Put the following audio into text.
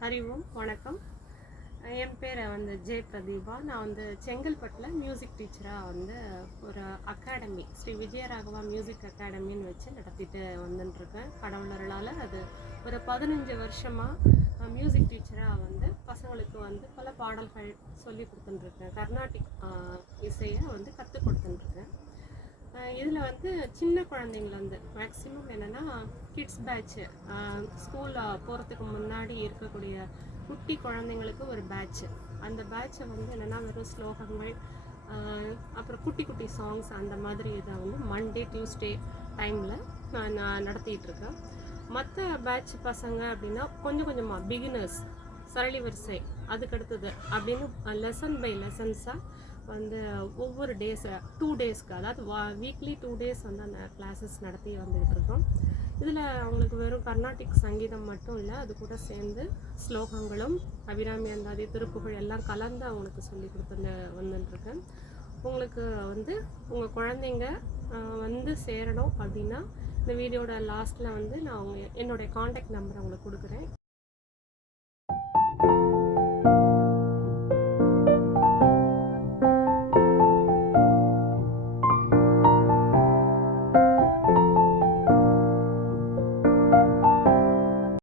ஹரி ஓம் வணக்கம். என் பேர் ஜே பிரதீபா. நான் செங்கல்பட்டில் மியூசிக் டீச்சராக ஒரு அகாடமி ஸ்ரீ விஜயராகவா மியூசிக் அகாடமின்னு வச்சு நடத்திட்டு வந்துட்டுருக்கேன். கடவுளர்களால் அது ஒரு 15 வருஷமாக மியூசிக் டீச்சராக பசங்களுக்கு பல பாடல்கள் சொல்லி கொடுத்துட்டுருக்கேன். கர்நாடிக் இசையை கற்றுக் கொடுத்துட்டுருக்கேன். இதில் சின்ன குழந்தைங்கள மேக்ஸிமம் என்னென்னா கிட்ஸ் பேட்ச்சு, ஸ்கூலில் போகிறதுக்கு முன்னாடி இருக்கக்கூடிய குட்டி குழந்தைங்களுக்கு ஒரு பேட்ச்சு. அந்த பேட்சை என்னென்னா வெறும் ஸ்லோகங்கள், அப்புறம் குட்டி குட்டி சாங்ஸ், அந்த மாதிரி இதை மண்டே டியூஸ்டே டைமில் நான் நடத்திட்டுருக்கேன். மற்ற பேட்ச் பசங்க அப்படின்னா கொஞ்சம் கொஞ்சமாக பிகினர்ஸ், சரளி வரிசை, அதுக்கடுத்தது அப்படின்னு லெசன் பை லெசன்ஸாக ஒவ்வொரு டேஸ் 2 டேஸ்க்கு, அதாவது வீக்லி 2 டேஸ் அந்த கிளாஸஸ் நடத்தி வந்துக்கிட்டு இருக்கோம். இதில் அவங்களுக்கு வெறும் கர்நாடிக் சங்கீதம் மட்டும் இல்லை, அது கூட சேர்ந்து ஸ்லோகங்களும் அபிராமி அந்தாதி திருப்புகழ் எல்லாம் கலந்து அவங்களுக்கு சொல்லி கொடுத்து வந்துட்டுருக்கேன். உங்களுக்கு உங்கள் குழந்தைங்க சேரணும் அப்படின்னா இந்த வீடியோட லாஸ்ட்டில் நான் என்னுடைய காண்டாக்ட் நம்பரை உங்களுக்கு கொடுக்குறேன்.